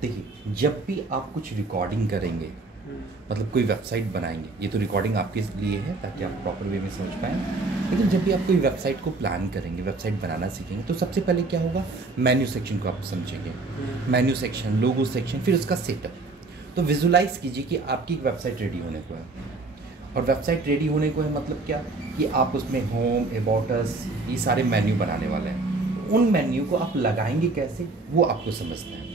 देखिए, जब भी आप कुछ रिकॉर्डिंग करेंगे, मतलब कोई वेबसाइट बनाएंगे, ये तो रिकॉर्डिंग आपके लिए है ताकि आप प्रॉपर वे में समझ पाएँ। लेकिन जब भी आप कोई वेबसाइट को प्लान करेंगे, वेबसाइट बनाना सीखेंगे, तो सबसे पहले क्या होगा, मेन्यू सेक्शन को आप समझेंगे। मेन्यू सेक्शन, लोगो सेक्शन, फिर उसका सेटअप। तो विजुलाइज कीजिए कि आपकी एक वेबसाइट रेडी होने को है, और वेबसाइट रेडी होने को है मतलब क्या, कि आप उसमें होम, अबाउट अस, ये सारे मेन्यू बनाने वाले हैं। उन मेन्यू को आप लगाएंगे कैसे, वो आपको समझना है,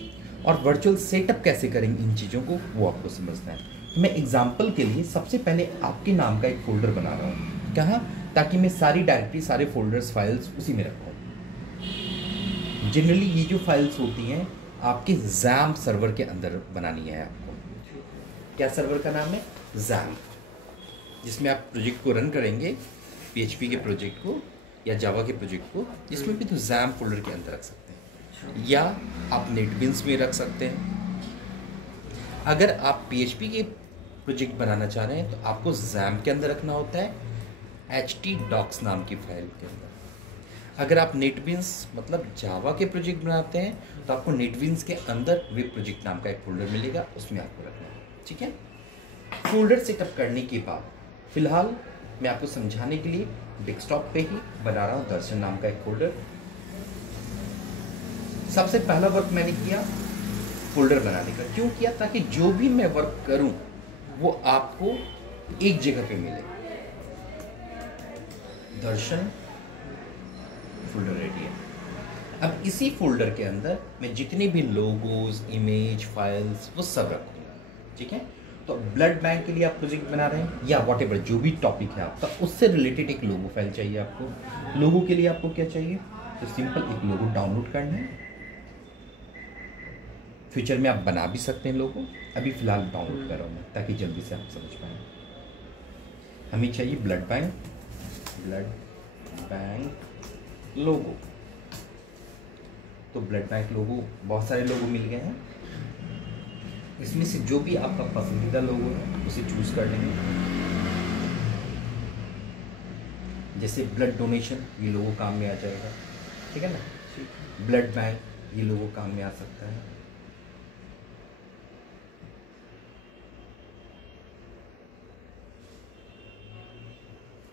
और वर्चुअल सेटअप कैसे करेंगे इन चीज़ों को, वो आपको समझना है। तो मैं एग्जांपल के लिए सबसे पहले आपके नाम का एक फ़ोल्डर बना रहा हूँ, कहाँ, ताकि मैं सारी डायरेक्टरी, सारे फोल्डर्स, फाइल्स उसी में रखूँ। जनरली ये जो फाइल्स होती हैं आपके जैम सर्वर के अंदर बनानी है आपको। क्या सर्वर का नाम है? जैम, जिसमें आप प्रोजेक्ट को रन करेंगे, PHP के प्रोजेक्ट को या जावा के प्रोजेक्ट को, जिसमें भी तो जैम फोल्डर के अंदर रख सकते हैं, या आप नेटबिन्स में रख सकते हैं। अगर आप PHP के प्रोजेक्ट बनाना चाह रहे हैं तो आपको जैम के अंदर रखना होता है, htdocs नाम की फाइल के अंदर। अगर आप नेटबिन्स मतलब जावा के प्रोजेक्ट बनाते हैं तो आपको नेटबिन्स के अंदर वेब प्रोजेक्ट नाम का एक फोल्डर मिलेगा, उसमें आपको रखना है। ठीक है, फोल्डर सेटअप करने के बाद फिलहाल मैं आपको समझाने के लिए डेस्कटॉप पे ही बना रहा हूँ दर्शन नाम का एक फोल्डर। सबसे पहला वर्क मैंने किया फोल्डर बनाने का। क्यों किया? ताकि जो भी मैं वर्क करूं वो आपको एक जगह पे मिले। दर्शन फोल्डर रेडी है। अब इसी फोल्डर के अंदर मैं जितने भी लोगोज, इमेज, फाइल्स, वो सब रखूंगा। ठीक है, तो ब्लड बैंक के लिए आप प्रोजेक्ट बना रहे हैं या वॉटेवर जो भी टॉपिक है आपका, उससे रिलेटेड एक लोगो फाइल चाहिए आपको। लोगो के लिए आपको क्या चाहिए? तो सिंपल एक लोगो डाउनलोड करना है। फ्यूचर में आप बना भी सकते हैं लोगो, अभी फिलहाल डाउनलोड कर रहा हूँ मैं ताकि जल्दी से आप समझ पाएँ। हमें चाहिए ब्लड बैंक लोगो। तो ब्लड बैंक लोगो, बहुत सारे लोगो मिल गए हैं, इसमें से जो भी आपका पसंदीदा लोगो है उसे चूज कर लेंगे। जैसे ब्लड डोनेशन, ये लोगो काम में आ जाएगा। ठीक है ना, ब्लड बैंक, ये लोगो काम में आ सकता है।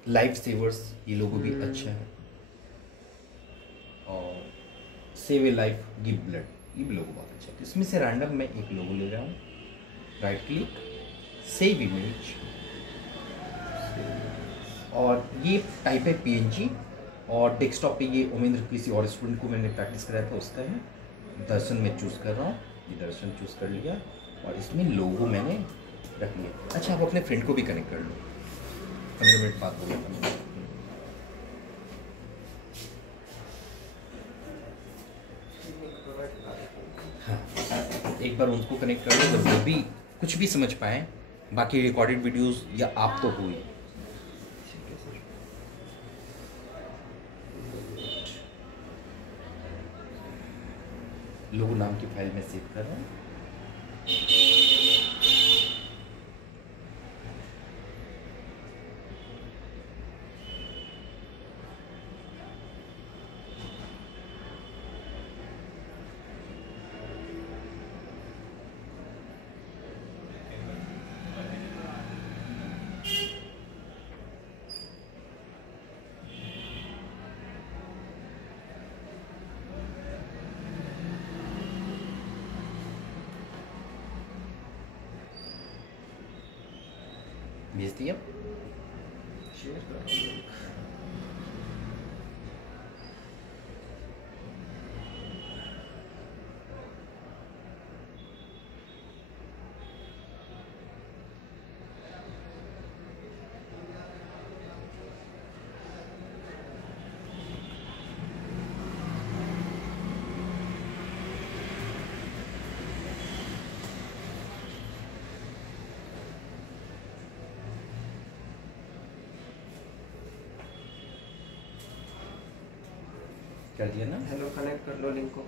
लाइफ सेवर्स, ये लोगो भी अच्छा है। और सेव ए लाइफ गिव ब्लड, ये भी लोगो बहुत अच्छा है। तो इसमें से रैंडम मैं एक लोगो ले रहा हूँ, राइट क्लिक, सेव इमेज, और ये टाइप है PNG, और डेस्कटॉप पे ये उमेंद्र किसी और स्टूडेंट को मैंने प्रैक्टिस कराया था उसका है। दर्शन में चूज़ कर रहा हूँ, ये दर्शन चूज़ कर लिया, और इसमें लोगो मैंने रख लिया। अच्छा, आप अपने फ्रेंड को भी कनेक्ट कर लो, 15 मिनट बात हो गया। हाँ, एक बार उनको कनेक्ट कर लो, तो वो भी कुछ भी समझ पाए। बाकी रिकॉर्डेड वीडियोस या आप तो हुई। लोगो नाम की फाइल में सेव कर रहा हूँ। भेज दिया। कर दिया ना? हेलो, कनेक्ट कर लो लिंक को।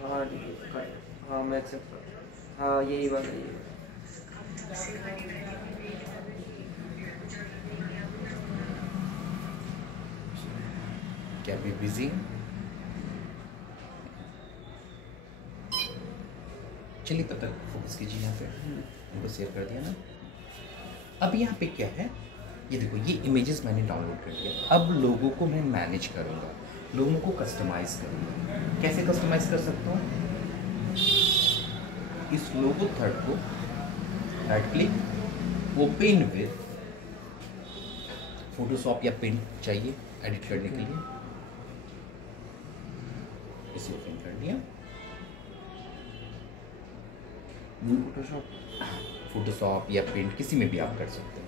हाँ ठीक है, हाँ मैं एक्सेप्ट कर, हाँ यही बात है। क्या भी बिजी? चलिए तब तक फोकस कीजिए यहाँ पे, उनको शेयर कर दिया ना। अब यहाँ पे क्या है, ये देखो ये इमेजेस मैंने डाउनलोड कर लिया। अब लोगों को मैं मैनेज करूँगा, लोगों को कस्टमाइज़ करूँगा। कैसे कस्टमाइज़ कर सकता हूँ? इस लोगो थर्ड को right click, open with Photoshop या पेंट चाहिए एडिट करने के लिए, इसे ओपन कर लिया। फोटोशॉप या पेंट किसी में भी आप कर सकते हैं।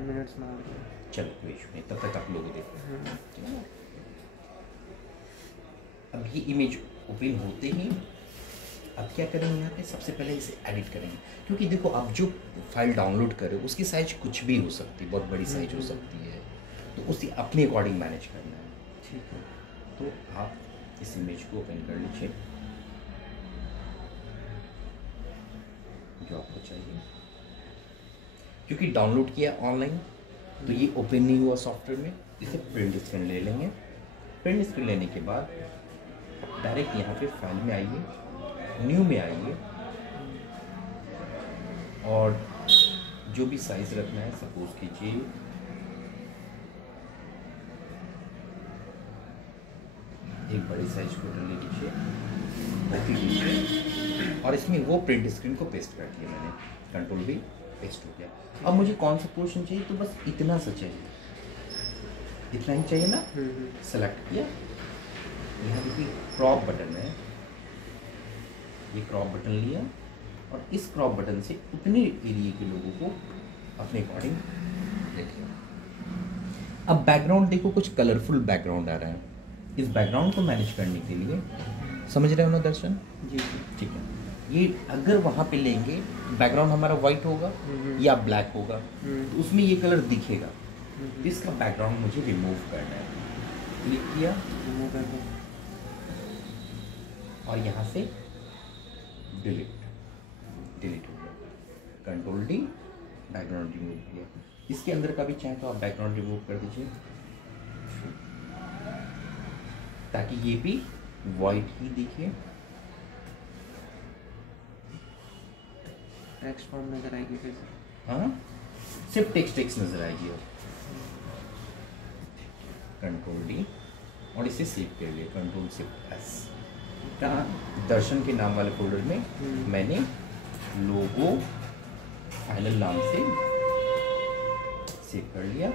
मिनट्स में चलो कोई इशू नहीं, तब तक आप लोग देखो। अब ये इमेज ओपन होते ही अब क्या करेंगे, यहाँ पे सबसे पहले इसे एडिट करेंगे, क्योंकि देखो आप जो फाइल डाउनलोड करें उसकी साइज कुछ भी हो सकती है, बहुत बड़ी साइज हो सकती है, तो उसी अपने अकॉर्डिंग मैनेज करना है। ठीक है, तो आप इस इमेज को ओपन कर लीजिए जो आपको चाहिए, क्योंकि डाउनलोड किया ऑनलाइन तो ये ओपन नहीं हुआ सॉफ्टवेयर में। इसे प्रिंट स्क्रीन ले लेंगे। प्रिंट स्क्रीन लेने के बाद डायरेक्ट यहाँ पे फाइल में आइए, न्यू में आइए, और जो भी साइज रखना है सपोज कीजिए एक बड़ी साइज फोटो ले लीजिए, ओके लीजिए, और इसमें वो प्रिंट स्क्रीन को पेस्ट कर दिया मैंने, कंट्रोल भी पेस्ट हो गया। अब मुझे कौन सा पोर्शन चाहिए, तो बस इतना सा चाहिए, इतना ही चाहिए ना। सेलेक्ट किया, यहाँ देखिए क्रॉप बटन है, ये क्रॉप बटन लिया और इस क्रॉप बटन से उतने एरिया के लोगों को अपने अकॉर्डिंग देख लिया। अब बैकग्राउंड देखो, कुछ कलरफुल बैकग्राउंड आ रहा है। इस बैकग्राउंड को मैनेज करने के लिए, समझ रहे हो ना दर्शन जी? ठीक है, ये अगर वहाँ पे लेंगे बैकग्राउंड हमारा वाइट होगा या ब्लैक होगा, तो उसमें ये कलर दिखेगा। इसका बैकग्राउंड मुझे रिमूव करना है, क्लिक किया, रिमूव कर दो, और यहाँ से डिलीट हो गया, कंट्रोल डी, बैकग्राउंड रिमूव किया। इसके अंदर का भी चाहे तो आप बैकग्राउंड रिमूव कर दीजिए, ताकि ये भी वाइट ही दिखे। टेक्स्ट फॉर्म नजर आएगी फिर, हाँ सिर्फ टेक्स्ट नजर आएगी। और कंट्रोल डी और इसे सेव कर लिया, कंट्रोल शिफ्ट एस। दर्शन के नाम वाले फोल्डर में मैंने लोगो फाइनल नाम से सेव कर लिया।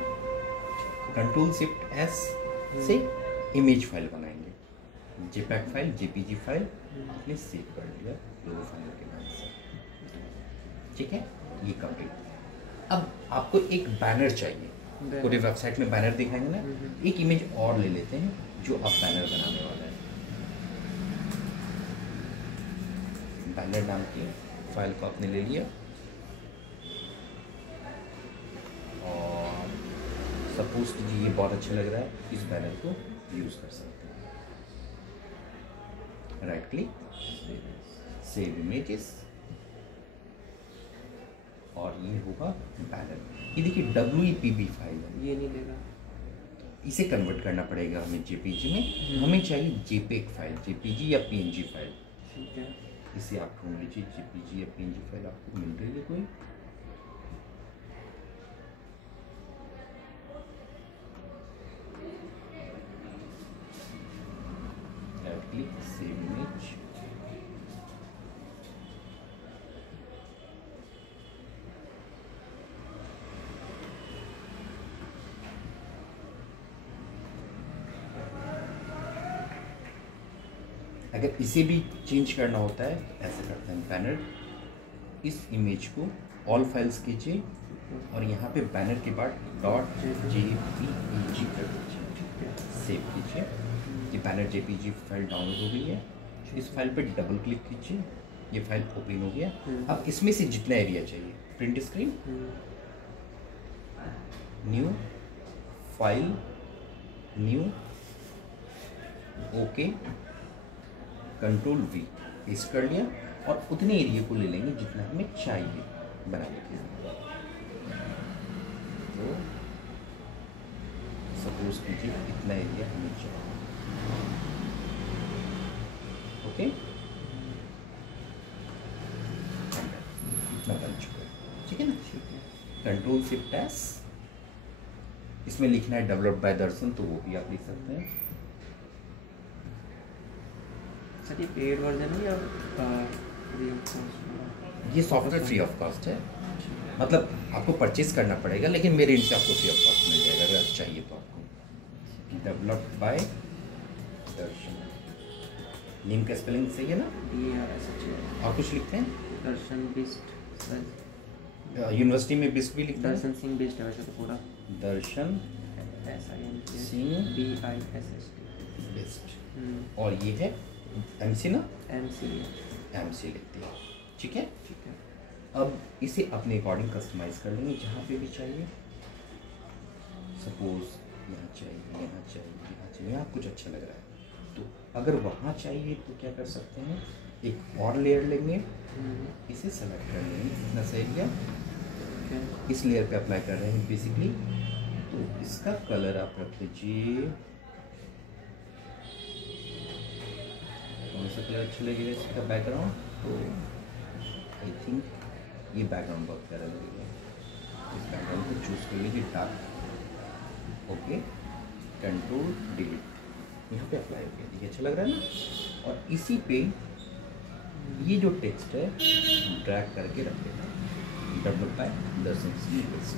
कंट्रोल शिफ्ट एस से इमेज फाइल बनाएंगे, जेपैक फाइल, जेपीजी फाइल आपने सेव कर लिया लोगो फाइनल के नाम से। ठीक है, ये कंप्लीट। अब आपको एक बैनर चाहिए, पूरे वेबसाइट में बैनर दिखाएंगे ना, एक इमेज और ले लेते हैं जो अब बैनर बनाने वाला है। बैनर नाम की फाइल को आपने ले लिया और सपोज कीजिए ये बहुत अच्छा लग रहा है, इस बैनर को यूज कर सकते हैं। राइट क्लिक, सेव इमेजेस, और ये होगा बैनर। ये देखिए WPB फाइल है, ये नहीं लेगा, इसे कन्वर्ट करना पड़ेगा हमें JPG में। हमें चाहिए JPEG फाइल, JPG या PNG फाइल। ठीक है, इसे आप ढूंढ लीजिए, JPG या PNG फाइल आपको मिल रही है कोई। क्लिक, सेव इमेज, अगर इसे भी चेंज करना होता है ऐसे करते हैं, बैनर, इस इमेज को ऑल फाइल्स कीजिए और यहाँ पे बैनर के बाद .jpeg कर दीजिए, सेव कीजिए। ये बैनर JPG फाइल डाउनलोड हो गई है। इस फाइल पे डबल क्लिक कीजिए, ये फाइल ओपन हो गया। अब इसमें से जितना एरिया चाहिए, print screen, new file, new, okay, control V paste कर लिया, और उतने एरिया को ले लेंगे जितना हमें चाहिए बनाने के लिए। तो सपोज कीजिए इतना एरिया हमें चाहिए। ओके, इतना बन चुका है, ठीक है ना। कंट्रोल शिफ्ट एस, इसमें लिखना है डेवलप्ड बाय दर्शन, तो वो भी आप लिख सकते हैं। सर ये पेड वर्जन है या फ्री ऑफ कॉस्ट? ये सॉफ्टवेयर फ्री ऑफ कॉस्ट है, मतलब आपको परचेज करना पड़ेगा, लेकिन मेरे इनसे आपको फ्री ऑफ कॉस्ट मिल जाएगा अगर चाहिए तो आपको। डेवलप्ड बाय दर्शन, नेम का स्पेलिंग सही है ना? DRSH। और कुछ लिखते हैं? दर्शन बिस्ट सर, यूनिवर्सिटी में बिस्ट भी लिखते हैं। दर्शन सिंह बिस्ट है वैसे तो पूरा। दर्शन सिंह BISST। बेस्ट। और ये है MC ना? MC। MC लिखते हैं, ठीक है। ठीक है। अब इसे अपने अकॉर्डिंग कस्टमाइज कर लेंगे जहाँ पे भी चाहिए। सपोज यहाँ चाहिए, यहाँ चाहिए, यहाँ चाहिए, यहाँ कुछ अच्छा लग रहा है, तो अगर वहाँ चाहिए तो क्या कर सकते हैं, एक और लेयर लेंगे, इसे सेलेक्ट कर लेंगे, इतना सही गया। इस लेयर पे अप्लाई कर रहे हैं बेसिकली, तो इसका कलर आप रख लीजिए, कौन सा कलर अच्छा लगेगा इसका बैकग्राउंड, तो आई थिंक ये बैकग्राउंड बहुत प्यारा लगेगा, इस बैकग्राउंड को चूज कर लीजिए डार्क। ओके, कंट्रोल डिलीट, यहाँ पे अप्लाई हो गया, देखिए अच्छा लग रहा है ना। और इसी पे ये जो टेक्स्ट है ड्रैग करके रख देना, develop by Darshan Singh best.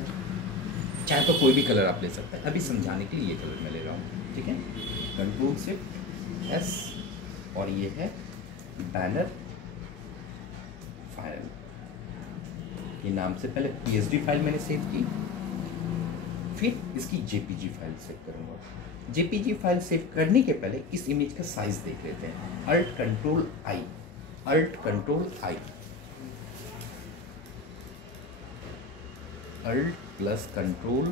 चाहे तो कोई भी कलर आप ले सकते हैं, अभी समझाने के लिए ये कलर मैं ले रहा हूँ, ठीक है। कंट्रोल शिफ्ट एस, और ये है बैनर फाइल, ये नाम से पहले PSD फाइल मैंने सेव की, फिर इसकी JPG फाइल सेव करूँगा। JPG फाइल सेव करने के पहले इस इमेज का साइज देख लेते हैं। Alt control I, alt control I, alt plus control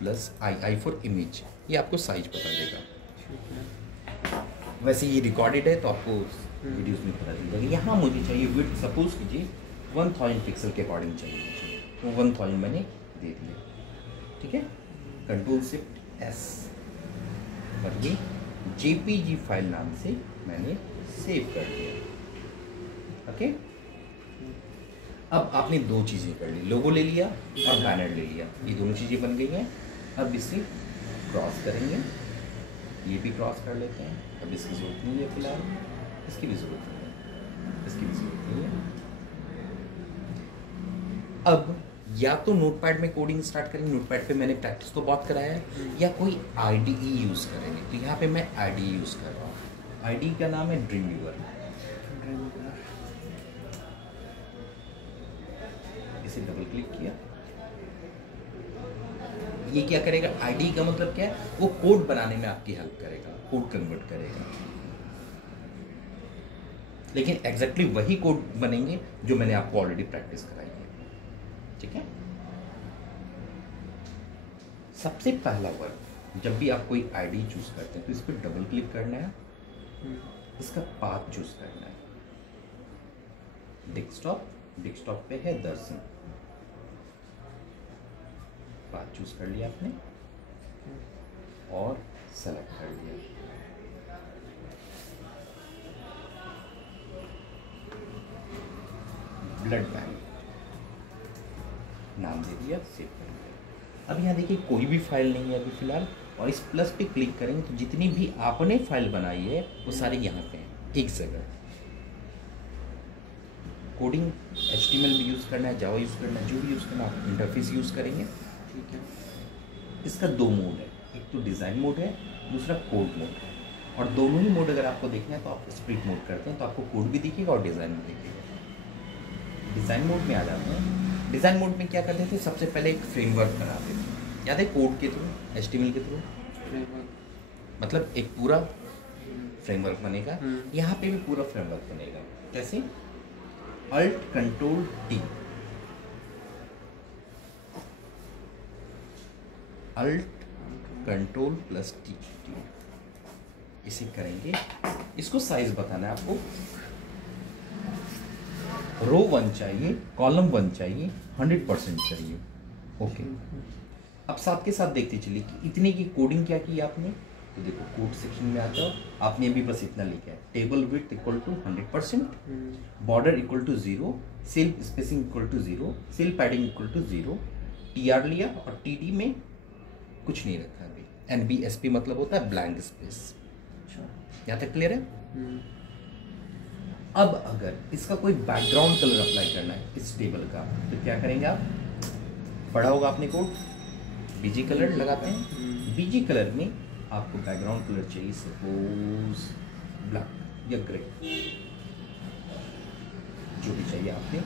plus I for image, ये आपको साइज बता देगा। वैसे ये रिकॉर्डेड है तो आपको वीडियोस में पता चल जाएगा। यहाँ मुझे चाहिए विड्थ, सपोज कीजिए 1000 पिक्सल के अकॉर्डिंग चाहिए मुझे, तो 1000 मैंने दे दिया, ठीक है। कंट्रोल शिफ्ट एस, और ये JPG फाइल नाम से मैंने सेव कर दिया। ओके, अब आपने दो चीज़ें कर ली, लोगो ले लिया और बैनर ले लिया, ये दोनों चीज़ें बन गई हैं। अब इसे क्रॉस करेंगे, ये भी क्रॉस कर लेते हैं। अब इसकी ज़रूरत नहीं है फिलहाल, इसकी भी ज़रूरत नहीं है, इसकी भी ज़रूरत नहीं है। अब या तो नोटपैड में कोडिंग स्टार्ट करेंगे, नोटपैड पे मैंने प्रैक्टिस तो बहुत कराया है, या कोई IDE यूज़ करेंगे, तो यहाँ पे मैं IDE यूज़ कर रहा हूँ। IDE का नाम है ड्रीमवीवर। इसे डबल क्लिक किया, ये क्या करेगा, IDE का मतलब क्या है, वो कोड बनाने में आपकी हेल्प करेगा, कोड कन्वर्ट करेगा, लेकिन एग्जैक्टली वही कोड बनेंगे जो मैंने आपको ऑलरेडी प्रैक्टिस कराई है, ठीक है। सबसे पहला वर्क, जब भी आप कोई IDE चूज करते हैं तो इस पर डबल क्लिक करना है, इसका पाथ चूज करना है, डेस्कटॉप पे है दर्शन, पाथ चूज कर लिया आपने और सेलेक्ट कर लिया। ब्लड बैंक नाम दे दिया, सेव कर दिया। अब यहाँ देखिए कोई भी फाइल नहीं है अभी फिलहाल, और इस प्लस पे क्लिक करेंगे तो जितनी भी आपने फाइल बनाई है वो सारे यहाँ पे हैं एक जगह। कोडिंग HTML भी यूज़ करना है, जावा यूज़ करना है, जो भी यूज़ करना है आप इंटरफेस यूज़ करेंगे, ठीक है। इसका दो मोड है, एक तो डिज़ाइन मोड है, दूसरा कोड मोड है, और दोनों ही मोड अगर आपको देखना है तो आप स्प्लिट मोड करते हैं तो आपको कोड भी दिखेगा और डिज़ाइन भी दिखेगा। डिज़ाइन मोड में आ जाते हैं। डिज़ाइन मोड में क्या करते थे, सबसे पहले एक फ्रेमवर्क बनाते थे, याद है, कोड के थ्रू, HTML के थ्रू, मतलब एक पूरा फ्रेमवर्क बनेगा। यहाँ पे भी पूरा फ्रेमवर्क बनेगा, कैसे, alt control T, alt control plus T, इसे करेंगे। इसको साइज बताना है आपको, रो 1 चाहिए, कॉलम 1 चाहिए, 100% चाहिए, ओके। अब साथ के साथ देखते चलिए कि इतने की कोडिंग क्या की आपने। तो देखो कोड सेक्शन में आता हो, आपने अभी बस इतना लिखा है, table width equal to 100%, border equal to 0, cell spacing equal to 0, cell padding equal to 0, TR लिया और TD में कुछ नहीं रखा अभी। NBSP मतलब होता है ब्लैंक स्पेस। यहाँ तक क्लियर है? अब अगर इसका कोई बैकग्राउंड कलर अप्लाई करना है इस टेबल का, तो क्या करेंगे आप? पढ़ा होगा आपने कोड, बीजी कलर लगाते हैं। बीजी कलर में आपको बैकग्राउंड कलर चाहिए, सपोज ब्लैक या ग्रे, जो भी चाहिए आपने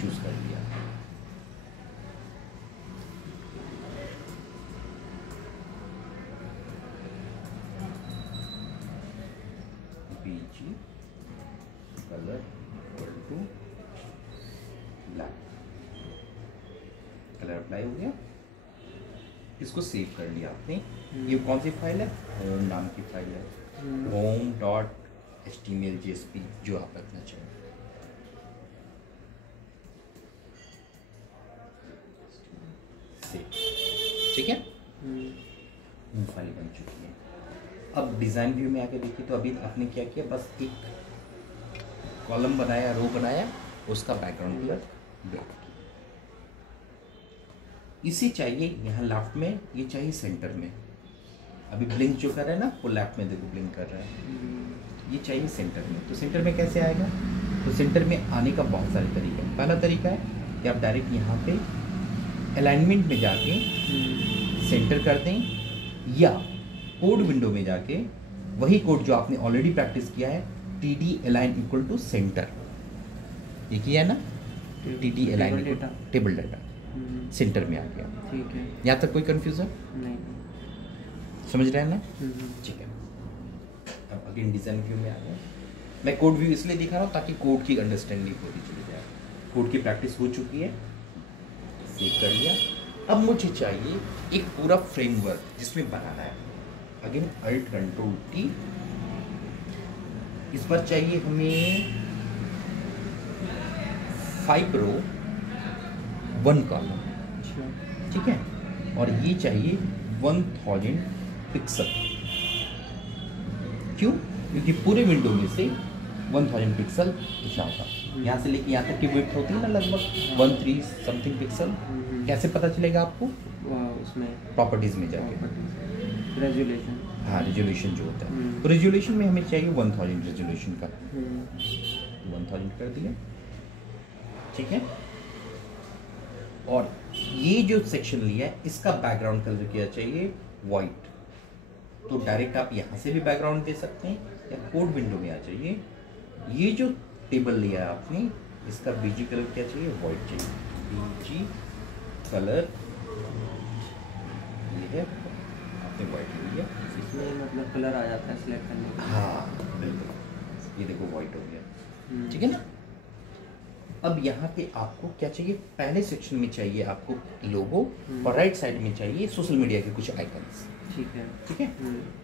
चूज कर लिया। BG colour equal to black, colour apply हो गया। इसको सेव कर लिया आपने। ये कौन सी फाइल है? होम नाम की फाइल है, home.html.jsp, जो आप रखना चाहें। सेव, ठीक है, फाइल बन चुकी है। अब डिजाइन व्यू में आके देखिए, तो अभी आपने क्या किया, बस एक कॉलम बनाया, रो बनाया, उसका बैकग्राउंड कलर ब्लैक। इसे चाहिए यहाँ लेफ्ट में, ये चाहिए सेंटर में। अभी ब्लिंक जो कर रहा है ना, वो लेफ्ट में देखो ब्लिंक कर रहा है, ये चाहिए सेंटर में। तो सेंटर में कैसे आएगा? तो सेंटर में आने का बहुत सारे तरीके हैं। पहला तरीका है कि आप डायरेक्ट यहाँ पे अलाइनमेंट में जाके सेंटर कर दें, या कोड विंडो में जाके वही कोड जो आपने ऑलरेडी प्रैक्टिस किया है, TD align equal to centre, ये किया है ना, TD align table data centre में आ गया। ठीक है, यहाँ तक कोई कंफ्यूजन नहीं? समझ रहे हैं ना? ठीक है। अब अगेन डिजाइन व्यू में आ गया। मैं कोड व्यू इसलिए दिखा रहा हूँ ताकि कोड की अंडरस्टैंडिंग होती चली जाए। कोड की प्रैक्टिस हो चुकी है, सेव कर लिया। अब मुझे चाहिए एक पूरा फ्रेमवर्क जिसमें बनाना है। अगेन Alt Control T, इस बार चाहिए हमें 5 रो 1 कॉलम, ठीक है, और ये चाहिए 1000 पिक्सल। क्यों? क्योंकि पूरे विंडो में से 1000 पिक्सल इशारा, यहाँ से लेके यहाँ तक की विड्थ होती है ना, लगभग 13 समथिंग पिक्सल। कैसे पता चलेगा आपको? उसमें प्रॉपर्टीज में जाके रेजोल्यूशन, हाँ रेजोल्यूशन जो होता है, तो रेजोल्यूशन में हमें चाहिए 1000 रेजोल्यूशन का, 1000 कर दिया, ठीक है। और ये जो सेक्शन लिया है, इसका बैकग्राउंड कलर क्या चाहिए? वाइट। तो डायरेक्ट आप यहाँ से भी बैकग्राउंड दे सकते हैं, या कोड विंडो में आ जाइए। ये जो टेबल लिया है आपने, इसका बीजी कलर क्या चाहिए? वाइट चाहिए। बीजी कलर ये है, आपने वाइट ले लिया, इसमें मतलब कलर आ जाता है सिलेक्ट करने का। हाँ बिल्कुल, ये देखो वाइट हो गया, ठीक है ना। अब यहाँ पे आपको क्या चाहिए? पहले सेक्शन में चाहिए आपको लोगो, और राइट साइड में चाहिए सोशल मीडिया के कुछ आइकन्स, ठीक है, ठीक है।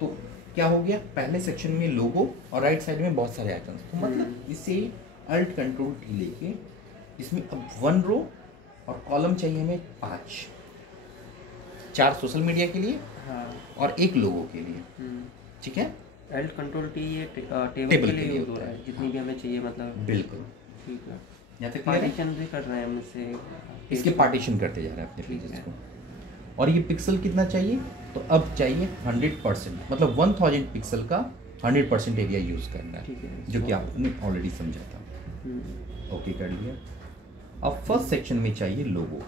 तो क्या हो गया? पहले सेक्शन में लोगो और राइट साइड में बहुत सारे आइकन्स। तो मतलब इसे Alt Control T लेके इसमें अब 1 रो और कॉलम चाहिए हमें 5, 4 सोशल मीडिया के लिए, हाँ, और 1 लोगो के लिए, ठीक है। Alt Control T ये टेबल के लिए यूज हो रहा है, जितनी भी हमें चाहिए, मतलब बिल्कुल, ठीक है। यहाँ तक पार्टीशन भी कर रहे हैं हम इससे, इसके पार्टीशन करते जा रहे हैं अपने पेजेस को। और ये पिक्सल कितना चाहिए? तो अब चाहिए 100%, मतलब 1000 पिक्सल का 100% एरिया यूज करना है, जो कि आपने ऑलरेडी समझा था। ओके कर लिया। अब फर्स्ट सेक्शन में चाहिए लोगो।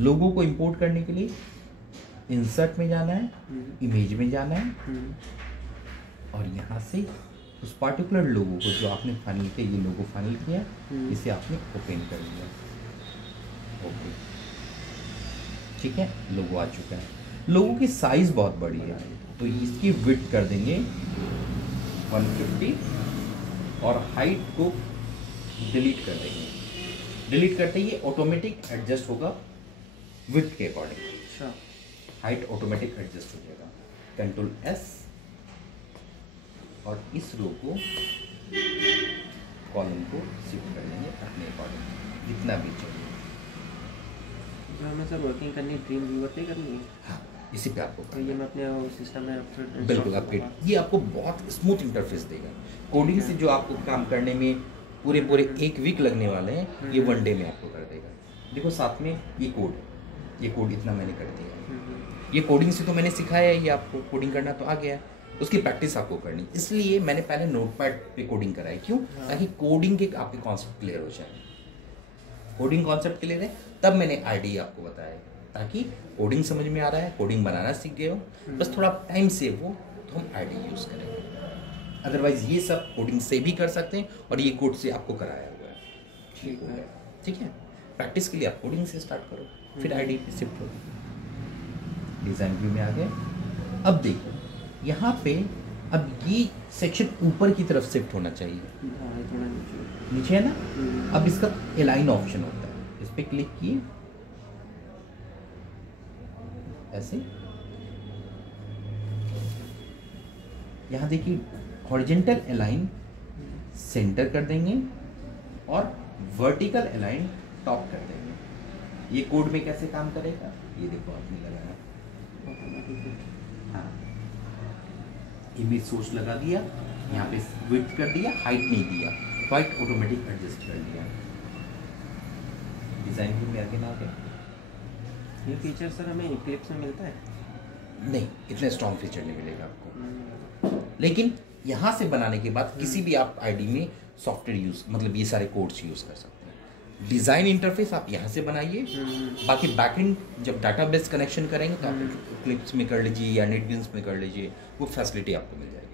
लोगो को इंपोर्ट करने के लिए इंसर्ट में जाना है, इमेज में जाना है, और यहाँ से उस पार्टिकुलर लोगो को जो आपने फाइनल किया, ये लोगो फाइनल किया, इसे आपने ओपन कर लिया। ओके, ठीक है, लोगो आ चुका है। लोगो की साइज बहुत बड़ी है, तो इसकी विड्थ कर देंगे 150 और हाइट को डिलीट कर देंगे। डिलीट करते ही ऑटोमेटिक एडजस्ट होगा विड्थ के अकॉर्डिंग। अच्छा, हाइट ऑटोमेटिक एडजस्ट हो जाएगा। कंट्रोल S, और इस रो को कॉलम को शिफ्ट कर लेंगे अपने अकॉर्डिंग, जितना भी चाहिए। जो हमें सर वर्किंग करनी ड्रीम व्यूअर पे करनी है, हाँ, इसी पे आपको तो ये मैं अपने सिस्टम में बिल्कुल अपडेट, ये आपको बहुत स्मूथ इंटरफेस देगा। कोडिंग से जो आपको काम करने में पूरे पूरे 1 वीक लगने वाले हैं, ये 1 डे में आपको कर देगा। देखो साथ में ये कोड इतना मैंने कर दिया। ये कोडिंग से तो मैंने सिखाया है, ये आपको कोडिंग करना तो आ गया, उसकी प्रैक्टिस आपको करनी, इसलिए मैंने पहले नोटपैड पे कोडिंग कराई। क्यों? ताकि कोडिंग के आपके कॉन्सेप्ट क्लियर हो जाए। कोडिंग कॉन्सेप्ट क्लियर है तब मैंने आईडी आपको बताया, ताकि कोडिंग समझ में आ रहा है, कोडिंग बनाना सीख गए हो, बस थोड़ा टाइम सेव हो तो हम आईडी यूज़ करेंगे। अदरवाइज ये सब कोडिंग से भी कर सकते हैं, और ये कोड से आपको कराया हुआ है। ठीक है, प्रैक्टिस के लिए आप कोडिंग से स्टार्ट करो, फिर आईडी पे शिफ्ट हो। डिज़ाइन व्यू में आ गए। अब देखो यहाँ पे, अब ये सेक्शन ऊपर की तरफ शिफ्ट होना चाहिए, थोड़ा नीचे है ना। अब इसका अलाइन ऑप्शन होता है, इस पर क्लिक किए ऐसे, यहाँ देखिए हॉरिजॉन्टल अलाइन सेंटर कर देंगे और वर्टिकल अलाइन टॉप कर देंगे। ये कोड में कैसे काम करेगा ये देखो, आपने लगाया, हाँ इमेज सोर्स लगा दिया, यहाँ पे विड्थ कर दिया, हाइट नहीं दिया, हाइट ऑटोमेटिक एडजस्ट कर दिया। डिजाइन व्यू में आगे ना आगे, ये फीचर सर हमें इक्लिप्स में मिलता है? नहीं, इतने स्ट्रॉन्ग फीचर नहीं मिलेगा आपको, लेकिन यहाँ से बनाने के बाद किसी भी आप आईडी में सॉफ्टवेयर यूज, मतलब ये सारे कोड्स यूज कर सकते हैं। डिज़ाइन इंटरफेस आप यहाँ से बनाइए, बाकी बैकएंड जब डाटाबेस कनेक्शन करेंगे तो आप इक्लिप्स में कर लीजिए या नेटबीन्स में कर लीजिए, वो फैसिलिटी आपको मिल जाएगी।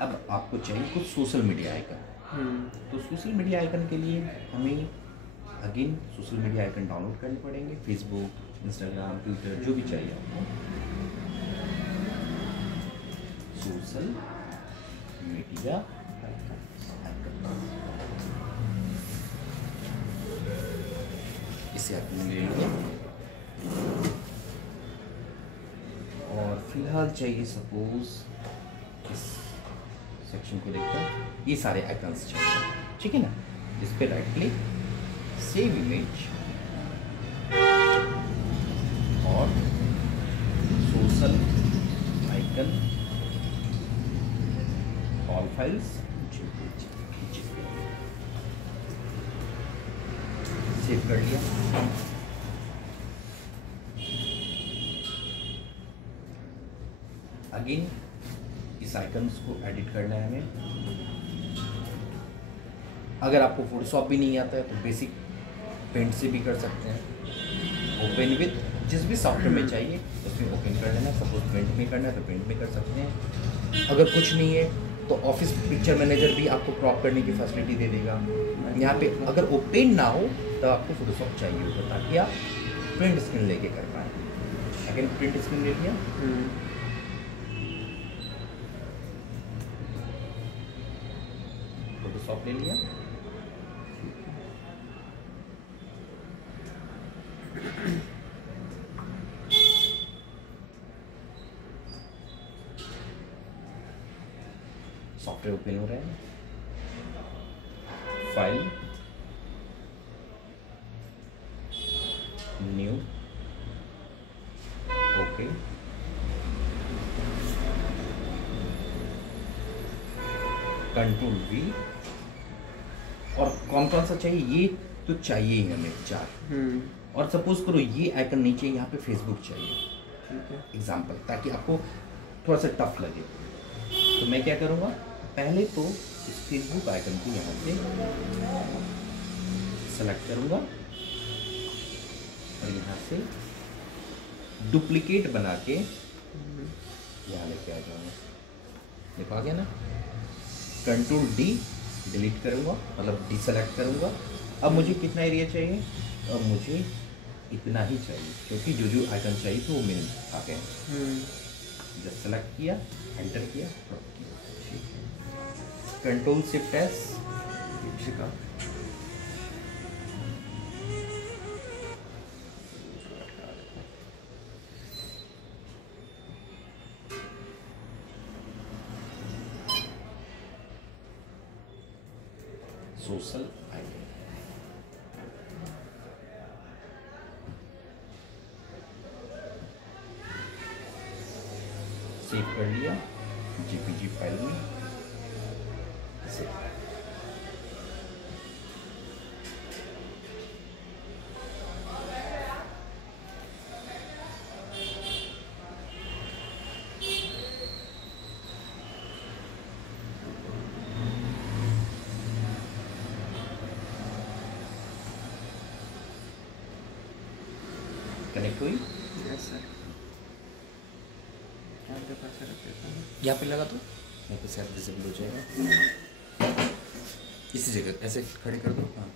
अब आपको चाहिए कुछ सोशल मीडिया आइकन, तो सोशल मीडिया आइकन के लिए हमें again social media icon download करने पड़ेंगे, फेसबुक, इंस्टाग्राम, ट्विटर, जो भी चाहिए आपको। सोशल मीडिया आइकन, इसे आपने ले लिया, और फिलहाल चाहिए सपोज इस सेक्शन को देखकर ये सारे आइकन्स चाहिए, ठीक है ना। इस पे राइट क्लिक, सेव इमेज, और social icon, all files, save कर लिया। अगेन इस आइकन्स को एडिट करना है हमें। अगर आपको फोटोशॉप भी नहीं आता है तो बेसिक पेंट से भी कर सकते हैं। ओपन विद जिस भी सॉफ्टवेयर में चाहिए उसमें ओपन कर लेना, सपोज पेंट में करना है तो पेंट में कर सकते हैं। अगर कुछ नहीं है तो ऑफिस पिक्चर मैनेजर भी आपको क्रॉप करने की फैसिलिटी दे देगा। यहाँ पे अगर ओपन ना हो तो आपको फोटोशॉप चाहिए होगा, ताकि आप प्रिंट स्क्रीन लेके कर पाए। अगर प्रिंट स्क्रीन ले लिया, फोटोशॉप ले लिया, सॉफ्टवेयर ओपन हो रहा है, file, new, okay, control we, और कौन कौन सा चाहिए ये तो चाहिए ही हमें 4। और सपोज करो ये आइकन नहीं चाहिए, यहाँ पे फेसबुक चाहिए, ठीक है, एग्जाम्पल, ताकि आपको थोड़ा सा टफ लगे। तो मैं क्या करूँगा, पहले तो इस फेसबुक आइकन को यहाँ से सेलेक्ट करूँगा और यहाँ से डुप्लीकेट बना के यहाँ लेके आ जाऊँगा। देखो आ गया ना। कंट्रोल डी डिलीट करूँगा, मतलब डीसेलेक्ट करूँगा। अब मुझे कितना एरिया चाहिए, अब मुझे इतना ही चाहिए, क्योंकि जो जो आइकन चाहिए तो वो मेरे आ गए। जस्ट सेलेक्ट किया, एंटर किया, ड्रॉप किया, ठीक है। Control shift S, social icon. Save कर लिया जेपीजी फाइल में सेव। कनेक्ट हुई? Yes sir. आपके पास रख देता हूँ। यहाँ पे लगा तो यहाँ पे शायद विजिबल हो जाएगा। इसी जगह ऐसे खड़े कर दो। हाँ,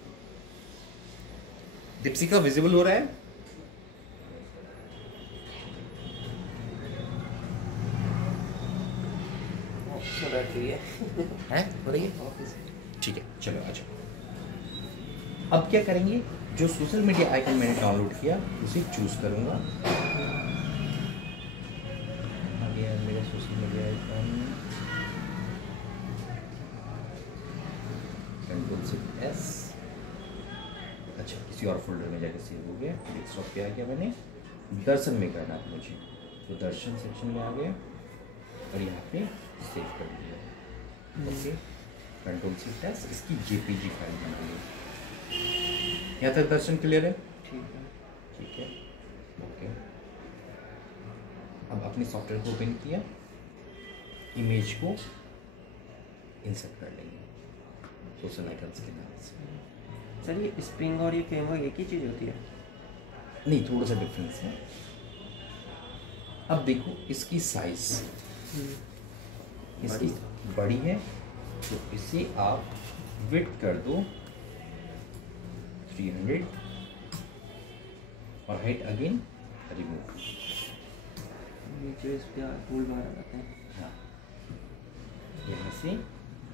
दीपशिका विजिबल हो रहा है? ऑप्शन रख दिए है हो रही है? ऑफिस। ठीक है, चलो आ जाओ। अब क्या करेंगे, जो सोशल मीडिया आइकन मैंने डाउनलोड किया उसे चूज करूंगा। आ गया मेरा social media icon, control shift S. अच्छा, किसी और फोल्डर में जाकर सेव हो गया। डेस्कटॉप पे आ गया, मैंने दर्शन में करना था मुझे, तो दर्शन सेक्शन में आ गया और यहाँ पे सेव कर दिया। ओके, कंट्रोल शिफ्ट एस, इसकी जेपीजी फाइल बना ली। यहाँ तक दर्शन क्लियर है? ठीक है। ठीक है, ओके। अब अपने सॉफ्टवेयर को ओपन किया, इमेज को इंसर्ट कर लेंगे सोशल आइकन्स के नाम से। सर ये स्प्रिंग और ये फ्रेमवर्क एक ही चीज़ होती है? नहीं, थोड़ा सा डिफरेंस है। अब देखो इसकी साइज इसकी बड़ी है, तो इसे आप विड्थ कर दो 300 और हाइट अगेन रिमूव। नीचे इस पे टूल बार आ जाते हैं। हाँ, यहाँ से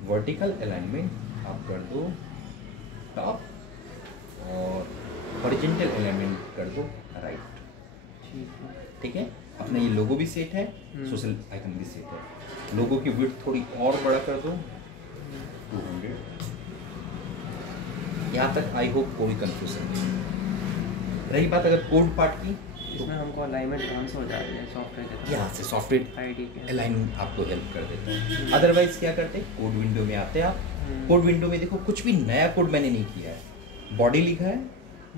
वर्टिकल अलाइनमेंट आप कर दो टॉप और हॉरिजॉन्टल अलाइनमेंट कर दो राइट। ठीक है। ठीक है, अपना ये लोगो भी सेट है, सोशल आइकन भी सेट है। लोगो की विड्थ थोड़ी और बड़ा कर दो 200। यहाँ तक आई होप कोई कंफ्यूजन नहीं। रही बात अगर कोड पार्ट की, इसमें हमको अलाइनमेंट कहाँ से हो जा रही है सॉफ्टवेयर के थ्रू? यहाँ से सॉफ्टवेयर आईडी के अलाइन आपको हेल्प कर देता है। अदरवाइज क्या करते हैं, कोड विंडो में आते हैं आप। कोड विंडो में देखो कुछ भी नया कोड मैंने नहीं किया है। बॉडी लिखा है,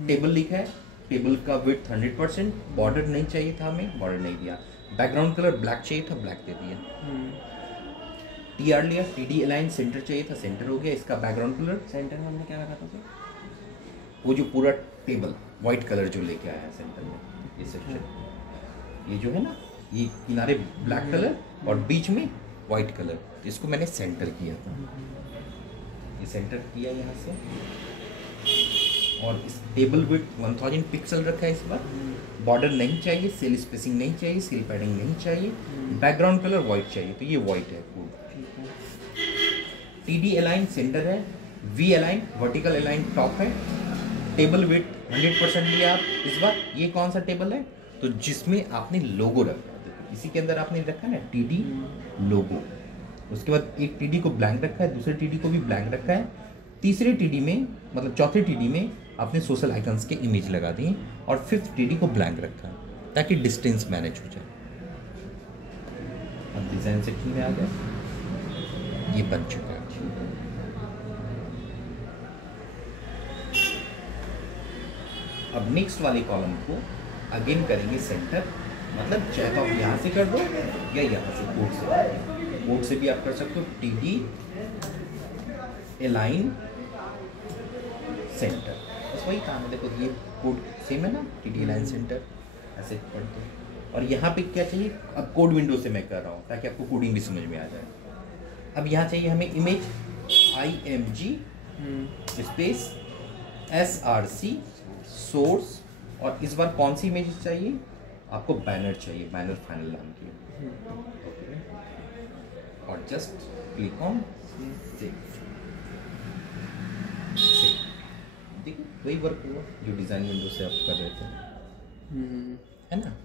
टेबल लिखा है, टेबल का विड्थ 100%, बॉर्डर नहीं चाहिए था हमें, बॉर्डर नहीं दिया। बैकग्राउंड कलर ब्लैक चाहिए था, ब्लैक दे दिया। टीआर लिया, टीडी अलाइन, सेंटर चाहिए था, सेंटर हो गया। इसका बैकग्राउंड कलर सेंटर में हमने क्या रखा था सर? वो जो पूरा टेबल वाइट कलर जो लेके आया है सेंटर में, ये सेक्शन, ये जो है ना, ये किनारे ब्लैक कलर और बीच में वाइट कलर, इसको मैंने सेंटर किया था। ये सेंटर किया यहाँ से, और इस टेबल विड्थ 1000 पिक्सल रखा है इस बार। बॉर्डर नहीं चाहिए, सेल स्पेसिंग नहीं चाहिए, सेल पैडिंग नहीं चाहिए, बैकग्राउंड कलर वाइट चाहिए, तो ये वाइट है कोड। टीडी अलाइन सेंटर है, V align vertical align top है, टेबल विड्थ 100% लिया आप इस बार। ये कौन सा टेबल है, तो जिसमें आपने लोगो रखा है, इसी के अंदर आपने रखा ना टीडी लोगो। उसके बाद एक टीडी को ब्लैंक रखा है, दूसरे टीडी को भी ब्लैंक रखा है, तीसरे टीडी में मतलब चौथे टीडी में आपने सोशल आइकन्स के इमेज लगा दिए, और फिफ्थ टीडी को ब्लैंक रखा है ताकि डिस्टेंस मैनेज हो जाए। अब डिजाइन सेक्शन में आ गए, ये बन चुका है। अब नेक्स्ट वाले कॉलम को अगेन करेंगे सेंटर, मतलब चाहे तो आप यहाँ से कर दो या यहाँ से कोड से कर दो। कोड से भी आप कर सकते हो, टीडी अलाइन सेंटर, बस वही काम है। देखो ये कोड सेम है ना, टीडी अलाइन सेंटर, ऐसे कर दो। और यहाँ पे क्या चाहिए, अब कोड विंडो से मैं कर रहा हूँ ताकि आपको कोडिंग भी समझ में आ जाए। अब यहाँ चाहिए हमें image IMG space SRC source, और इस बार कौन सी इमेज चाहिए आपको, बैनर चाहिए, बैनर फाइनल नाम की। ओके, और जस्ट क्लिक ऑन सेव। देखो वही वर्क हुआ जो डिज़ाइन विंडो से आप कर रहे थे, है ना,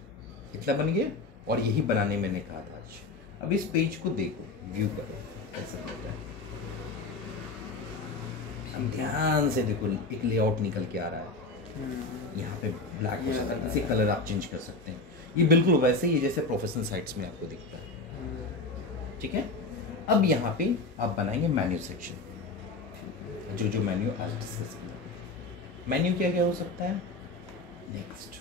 इतना बन गया। और यही बनाने मैंने कहा था आज। अब इस पेज को देखो, व्यू करो कैसा लग रहा है। अब ध्यान से देखो एक लेआउट निकल के आ रहा है, यहाँ पे ब्लैक हो सकता है, इसी कलर आप चेंज कर सकते हैं। ये बिल्कुल वैसे ही जैसे प्रोफेशनल साइट्स में आपको दिखता है, ठीक है। अब यहाँ पे आप बनाएंगे मेन्यू सेक्शन, जो मेन्यू आज डिस्कस किया। मेन्यू क्या क्या हो सकता है, नेक्स्ट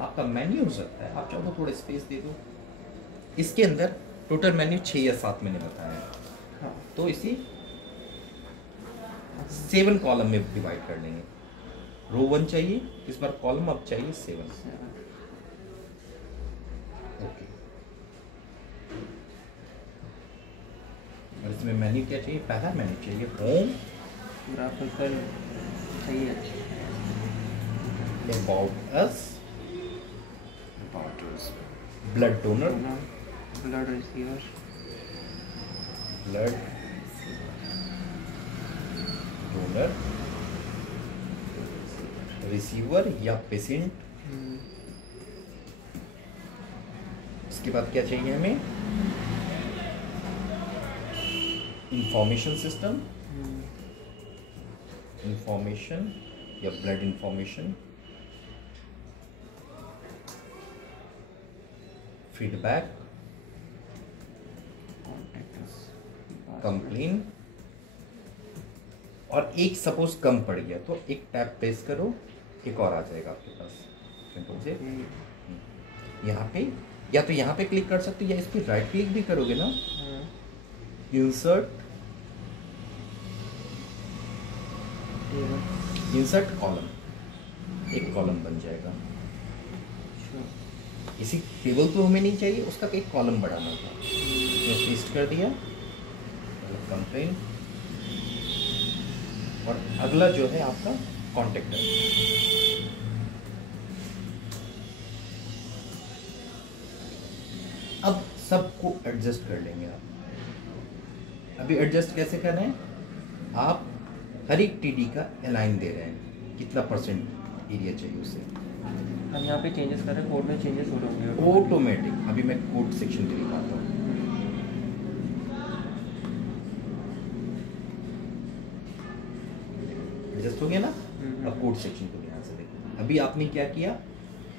आपका मेन्यू हो सकता है, आप चाहो तो थोड़ा स्पेस दे दो। इसके अंदर टोटल मेन्यू 6 या 7 मैंने बताया है, हाँ। तो इसी 7 कॉलम में डिवाइड कर लेंगे। रो 1 चाहिए, इस बार कॉलम अब चाहिए 7। ओके, और इसमें मेन्यू क्या चाहिए, पहला मेन्यू चाहिए होम, ग्राफिकल चाहिए, about us, blood donor, blood receiver, blood donor, receiver या पेशेंट। इसके बाद क्या चाहिए हमें, इंफॉर्मेशन सिस्टम, इंफॉर्मेशन या ब्लड इंफॉर्मेशन, फीडबैक, कंप्लेन। और एक सपोज कम पड़ गया तो एक टैब प्रेस करो, एक और आ जाएगा आपके पास, सिंपल से। यहाँ पे या तो यहाँ पे क्लिक कर सकते हो, या इस पर राइट क्लिक भी करोगे ना, इंसर्ट, इंसर्ट कॉलम, एक कॉलम बन जाएगा। इसी टेबल तो हमें नहीं चाहिए, उसका एक कॉलम बढ़ाना था, पेस्ट कर दिया, कंप्लेन। और अगला जो है आपका कॉन्टेक्ट है। अब सबको एडजस्ट कर लेंगे आप। अभी एडजस्ट कैसे कर रहे हैं, आप हर एक टीडी का अलाइन दे रहे हैं, कितना परसेंट एरिया चाहिए उसे। हम यहाँ पे चेंजेस कर रहे हैं, कोड में चेंजेस हो रहे होंगे ऑटोमेटिक। अभी मैं कोड सेक्शन पे दिखाता हूँ। एडजस्ट हो गया ना। अब कोड सेक्शन को ध्यान से देखो। अभी आपने क्या किया,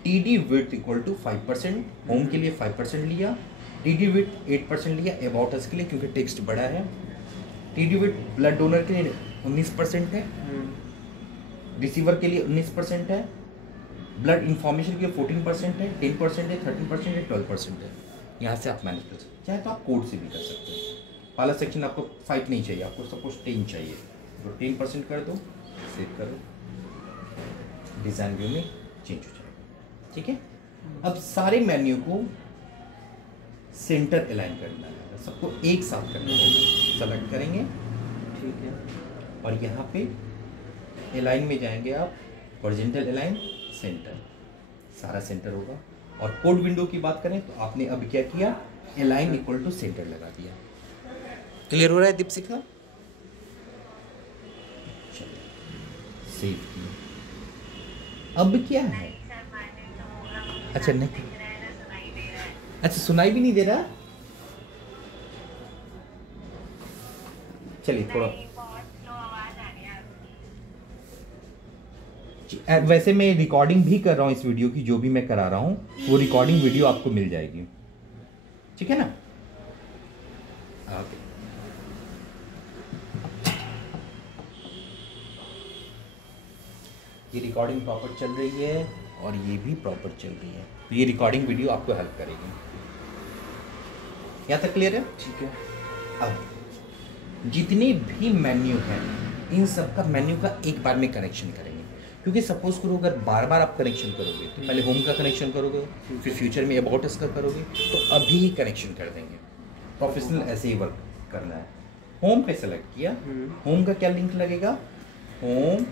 TD width equal to 5%, home के लिए 5% लिया, टीडी विड्थ 8% लिया अबाउट अस के लिए क्योंकि टेक्स्ट बड़ा है, टीडी विड्थ ब्लड डोनर के लिए 19% है, रिसीवर के लिए 19% है, ब्लड इंफॉर्मेशन के लिए 14% है, 10% है, 13% है, 12% है। यहाँ से आप मैनेज कर सकते हैं, चाहे तो आप कोड से भी कर सकते हैं। पहला सेक्शन आपको 5 नहीं चाहिए, आपको सपोज 10 चाहिए, तो 10% कर दो, सेव करो, डिज़ाइन व्यू में चेंज हो जाएगा। ठीक है। अब सारे मेन्यू को सेंटर अलाइन करना है, सबको एक साथ करना है। सेलेक्ट करेंगे, ठीक है, और यहाँ पे अलाइन में जाएंगे आप, हॉरिजॉन्टल अलाइन, सेंटर, सारा सेंटर होगा। और कोड विंडो की बात करें तो आपने अब क्या किया, अलाइन इक्वल टू सेंटर लगा दिया। क्लियर हो रहा है दीपशिखा? सेव किया। अब क्या है, अच्छा नहीं, अच्छा सुनाई भी नहीं दे रहा। चलिए थोड़ा, वैसे मैं रिकॉर्डिंग भी कर रहा हूँ इस वीडियो की, जो भी मैं करा रहा हूँ वो रिकॉर्डिंग वीडियो आपको मिल जाएगी, ठीक है ना। ओके, ये रिकॉर्डिंग प्रॉपर चल रही है और ये भी प्रॉपर चल रही है, तो ये रिकॉर्डिंग वीडियो आपको हेल्प करेगी। यहाँ तक क्लियर है? ठीक है। अब जितने भी मेन्यू हैं इन सब का मेन्यू का एक बार में कनेक्शन करेंगे, क्योंकि सपोज करो अगर बार बार आप कनेक्शन करोगे तो पहले होम का कनेक्शन करोगे, फिर फ्यूचर में अबाउट अस का करोगे, तो अभी ही कनेक्शन कर देंगे। प्रोफेशनल ऐसे ही वर्क करना है। होम पे सेलेक्ट किया, होम का क्या लिंक लगेगा, होम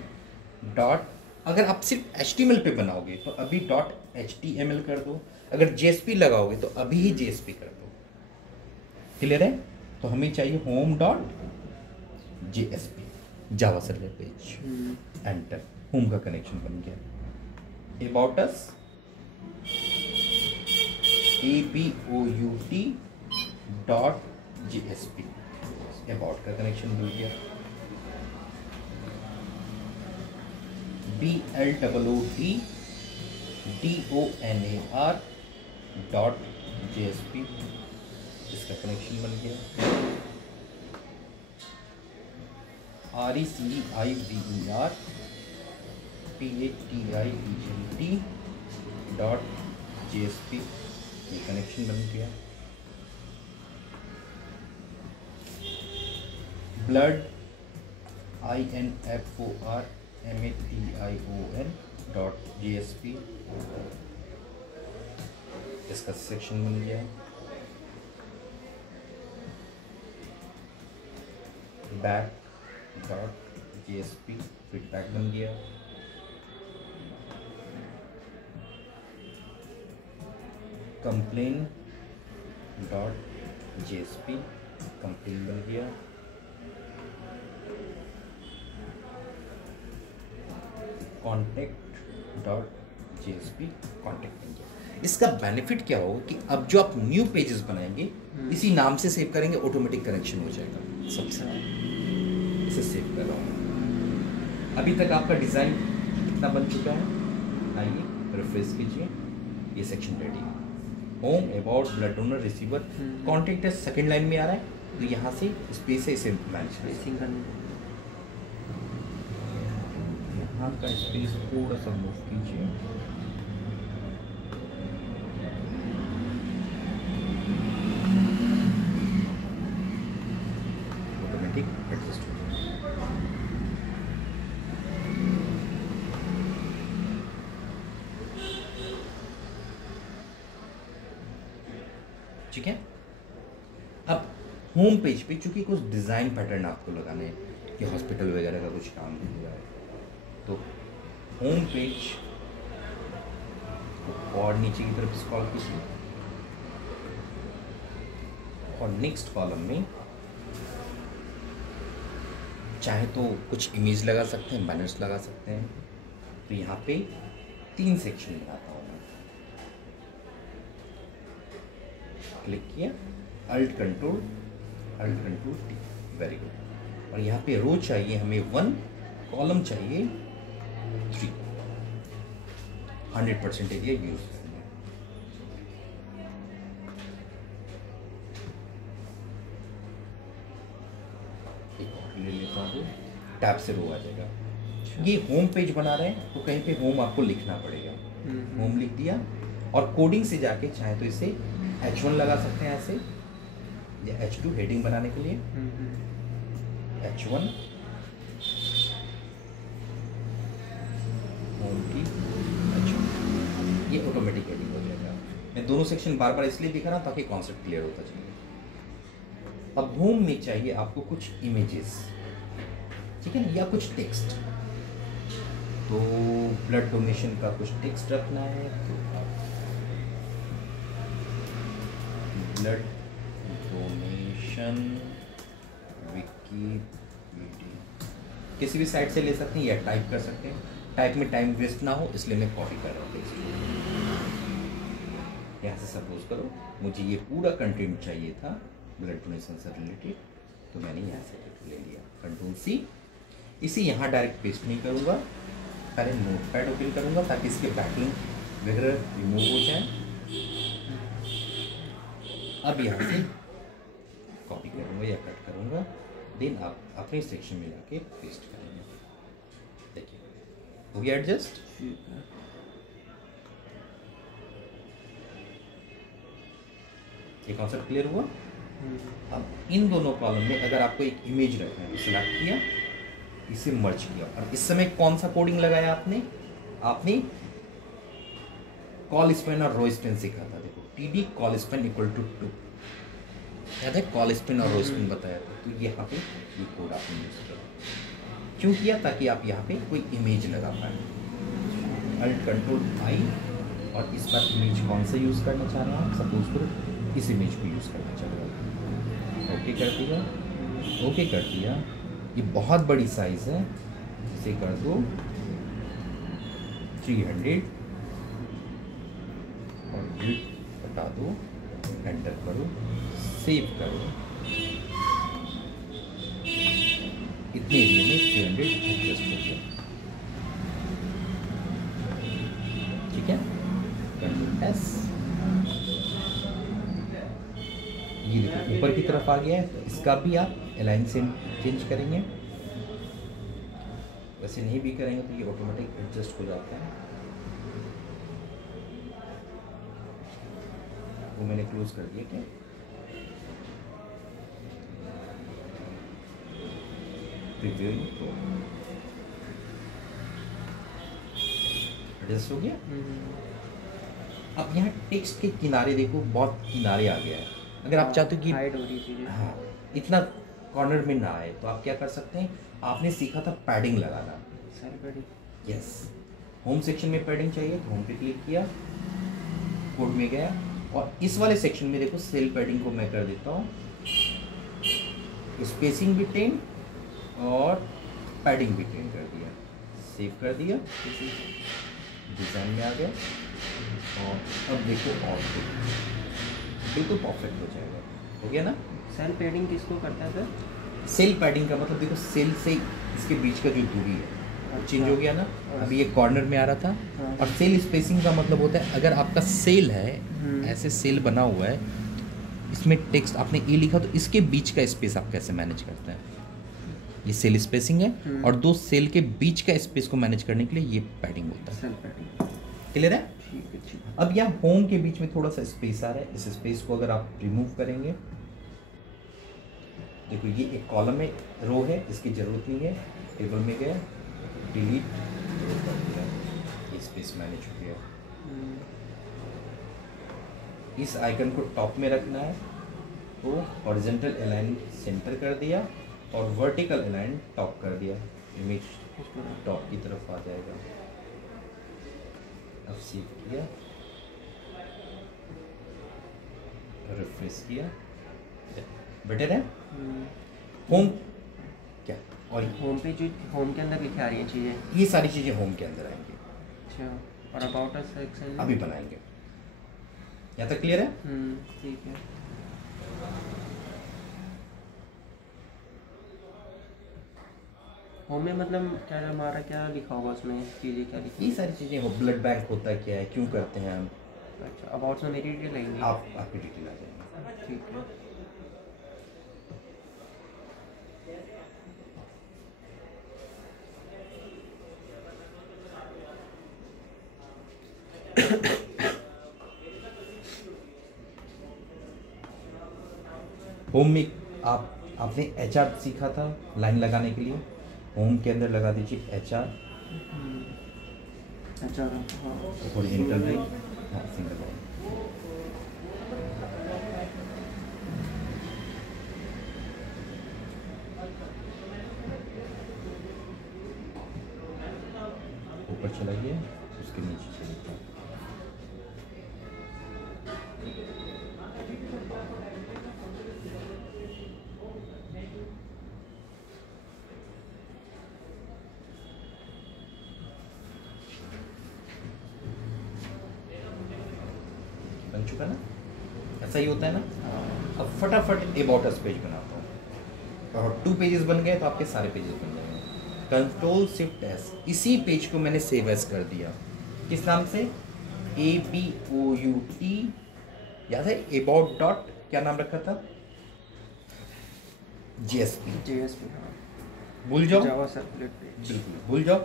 डॉट, अगर आप सिर्फ HTML पे बनाओगे तो अभी .html कर दो, अगर JSP लगाओगे तो अभी ही JSP कर दो। क्लियर है? तो हमें चाहिए home dot JSP, Java server page, enter, home का कनेक्शन बन गया। About us, ABOUT dot JSP, about का कनेक्शन मिल गया। BLOODDONAR.JSP, इसका कनेक्शन बन गया। RECIVERPATIEGENT.JSP, ये कनेक्शन बन गया। ब्लड INFORMATION.JSP, इसका सेक्शन बन गया। back.JSP, फीडबैक बन गया। complain.JSP, कंप्लेन बन गया। contact.JSP, कॉन्टेक्ट बन गया। इसका बेनिफिट क्या होगा कि अब जो आप न्यू पेजेस बनाएंगे इसी नाम से सेव करेंगे, ऑटोमेटिक कनेक्शन हो जाएगा। सबसे इसे सेव कर रहा हूँ। अभी तक आपका डिज़ाइन कितना बन चुका है, आइए रिफ्रेश कीजिए। ये सेक्शन रेडी है। Home, about, blood donor, receiver, contact है सेकेंड लाइन में आ रहा है, तो यहाँ से स्पेस है, इसे मैनेज करना। यहाँ का स्पेस थोड़ा सा मूव कीजिए। ऑटोमेटिक एडजस्ट हो जाएगा। ठीक है। अब होम पेज पे चूंकि कुछ डिज़ाइन पैटर्न आपको लगाने हैं कि हॉस्पिटल वगैरह का कुछ काम हुआ है, तो होम पेज और नीचे की तरफ स्क्रॉल कीजिए और नेक्स्ट कॉलम में चाहे तो कुछ इमेज लगा सकते हैं, बैनर्स लगा सकते हैं। तो यहाँ पे 3 सेक्शन लगाता हूँ मैं। क्लिक किया, alt control T, very good. और यहाँ पे रो चाहिए हमें 1, कॉलम चाहिए 3, 100% एरिया यूज करना है। एक और ले लेता हूँ, टैब से रो आ जाएगा। ये होम पेज बना रहे हैं तो कहीं पे होम आपको लिखना पड़ेगा। होम लिख दिया और कोडिंग से जाके चाहे तो इसे H1 लगा सकते हैं ऐसे, या H2 हेडिंग बनाने के लिए। H1 होम की H1, ये ऑटोमेटिक हेडिंग हो जाएगा। मैं दोनों सेक्शन बार बार इसलिए दिखा रहा हूँ ताकि कॉन्सेप्ट क्लियर होता चले। अब होम में चाहिए आपको कुछ इमेजेस, ठीक है ना, या कुछ टेक्स्ट। तो ब्लड डोनेशन का कुछ टेक्स्ट रखना है, तो आप ब्लड डोनेशन विकिपीडिया किसी भी साइट से ले सकते हैं या टाइप कर सकते हैं। टाइप में टाइम वेस्ट ना हो इसलिए मैं कॉपी कर रहा हूँ टेक्स्ट। यहाँ से सपोज करो मुझे ये पूरा कंटेंट चाहिए था ब्लड डोनेशन से रिलेटेड, तो मैंने यहाँ से ले लिया। Control C। इसे यहाँ डायरेक्ट पेस्ट नहीं करूँगा, पहले नोटपैड ओपन करूँगा ताकि इसके बैकलिंक वगैरह रिमूव हो जाए। अब यहाँ से कॉपी करूँगा या कट करूँगा, देन आप अपने सेक्शन में जाके पेस्ट करेंगे। देखिए हो गया एडजस्ट। ये कॉन्सेप्ट क्लियर हुआ। अब इन दोनों कॉलम में अगर आपको एक इमेज रखना है, सिलेक्ट किया, इसे मर्ज किया, और इस समय कौन सा कोडिंग लगाया आपने कॉल स्पेन और रो स्पेन सीखा था। देखो TD col span equal to 2, याद है कॉल स्पेन और रो स्पेन बताया था। तो यहाँ पे ये कोड आपने यूज किया, क्यों किया, ताकि आप यहाँ पे कोई इमेज लगा पाए। अल्ट कंट्रोल I, और इस बार इमेज कौन सा यूज़ करना चाह रहे हैं आप, सपोज करो इस इमेज को यूज़ करना चाह रहे हो। ओके कर दिया, ओके कर दिया। ये बहुत बड़ी साइज़ है, इसे कर दो 300 और विड्थ हटा दो, एंटर करो, सेव करो। इतने एरिया में 300 एडजस्ट हो गया। तरफ आ गया है, तो इसका भी आप अलाइन से चेंज करेंगे। वैसे नहीं भी करेंगे तो ये ऑटोमेटिक एडजस्ट हो जाता है। वो मैंने क्लोज कर दिया। क्या प्रीव्यू एडजस्ट हो गया। अब यहाँ टेक्स्ट के किनारे देखो, बहुत किनारे आ गया है। अगर आप चाहते हो कि हाइड हो रही चीजें, हाँ इतना कॉर्नर में ना आए, तो आप क्या कर सकते हैं, आपने सीखा था पैडिंग लगाना। Cell padding. Yes, home section में पैडिंग चाहिए तो होम पे क्लिक किया, कोड में गया, और इस वाले सेक्शन में देखो सेल पैडिंग को मैं कर देता हूँ, स्पेसिंग भी 10 और पैडिंग भी 10 कर दिया, सेव कर दिया, डिज़ाइन में आ गया। और अब देखो आउटपुट बिल्कुल परफेक्ट हो जाएगा। हो गया ना। सेल पैडिंग किसको करता है सर? सेल पैडिंग का मतलब देखो सेल से इसके बीच का जो दूरी है चेंज हो गया ना। अभी ये कॉर्नर में आ रहा था। हाँ। और सेल स्पेसिंग का मतलब होता है, अगर आपका सेल है ऐसे सेल बना हुआ है, इसमें टेक्स्ट आपने ए लिखा, तो इसके बीच का स्पेस आप कैसे मैनेज करते हैं, ये सेल स्पेसिंग है। और दो सेल के बीच का स्पेस को मैनेज करने के लिए ये पैडिंग होता है। सेल पैडिंग क्लियर है। ठीक है, ठीक है। अब यहाँ होम के बीच में थोड़ा सा स्पेस आ रहा है, इस स्पेस को अगर आप रिमूव करेंगे, देखो ये एक कॉलम में रो है, इसकी जरूरत नहीं है, टेबल में गया, डिलीट कर दिया, ये स्पेस मैनेज हो गया। इस आइकन को टॉप में रखना है तो हॉरिजॉन्टल अलाइन सेंटर कर दिया और वर्टिकल अलाइन टॉप कर दिया, इमेज टॉप की तरफ आ जाएगा। अब सेव किया, रिफ्रेश किया, बेटर है। होम क्या, और होम पे जो होम के अंदर लिखी आ रही हैं चीज़ें, ये सारी चीज़ें होम के अंदर आएंगी। अच्छा, और अबाउट अस सेक्शन अभी बनाएंगे। यहाँ तक क्लियर है। ठीक है। होम में मतलब क्या हमारा क्या लिखा होगा उसमें, चीज़ें क्या लिखी? ये सारी चीज़ें हो, ब्लड बैंक होता है क्या है, क्यों करते हैं हम, अच्छा, अबाउट में मेरी डिटेल आएंगी। आपकी डिटेल आ जाएगी। ठीक है। होम में आपने HR सीखा था लाइन लगाने के लिए, होम के अंदर लगा दीजिए HR, अच्छा, हाँ, हॉरिजॉन्टल लाइन, हाँ सिंगल लाइन। ऊपर चला गया, उसके नीचे चले गया। बन चुका ना, ऐसा ही होता है ना। अब फटाफट अबाउट अस पेज बनाता हूँ, और 2 पेजेस बन गए तो आपके सारे पेजेस बन जाएंगे। कंट्रोल शिफ्ट एस, इसी पेज को मैंने सेव एस कर दिया, किस नाम से, ABOUT, याद है, अबाउट डॉट क्या नाम रखा था, JSP, हाँ, भूल जाओ, जावा सर्कुलेट पेज, बिल्कुल भूल जाओ।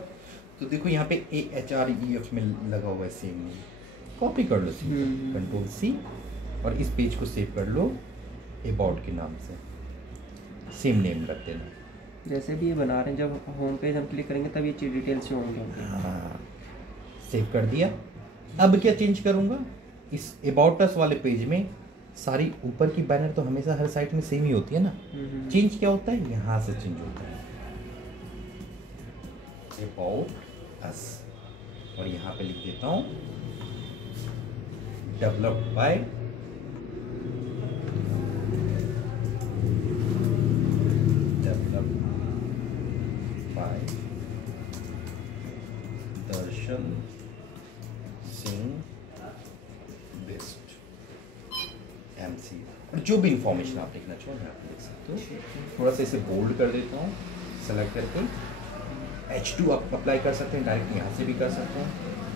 तो देखो यहाँ पे AHREF में लगा हुआ है सेम, कॉपी कर लो, कंट्रोल C, और इस पेज को सेव कर लो अबाउट के नाम से, सेम नेम रख देना। जैसे भी ये बना रहे हैं, जब होम पेज हम क्लिक करेंगे तब ये चीज डिटेल से होंगे। हाँ, सेव कर दिया। अब क्या चेंज करूँगा, इस अबाउट अस वाले पेज में सारी ऊपर की बैनर तो हमेशा हर साइट में सेम ही होती है ना, चेंज क्या होता है, यहाँ से चेंज होता है अबाउट अस, और यहाँ पे लिख देता हूँ developed by Darshan Singh best MC, और जो भी इंफॉर्मेशन आप लिखना चाहो यहाँ पे लिख सकते हो। थोड़ा सा इसे बोल्ड कर देता हूँ, सेलेक्ट करके H2 आप अप्लाई कर सकते हैं, डायरेक्ट यहाँ से भी कर सकते हैं।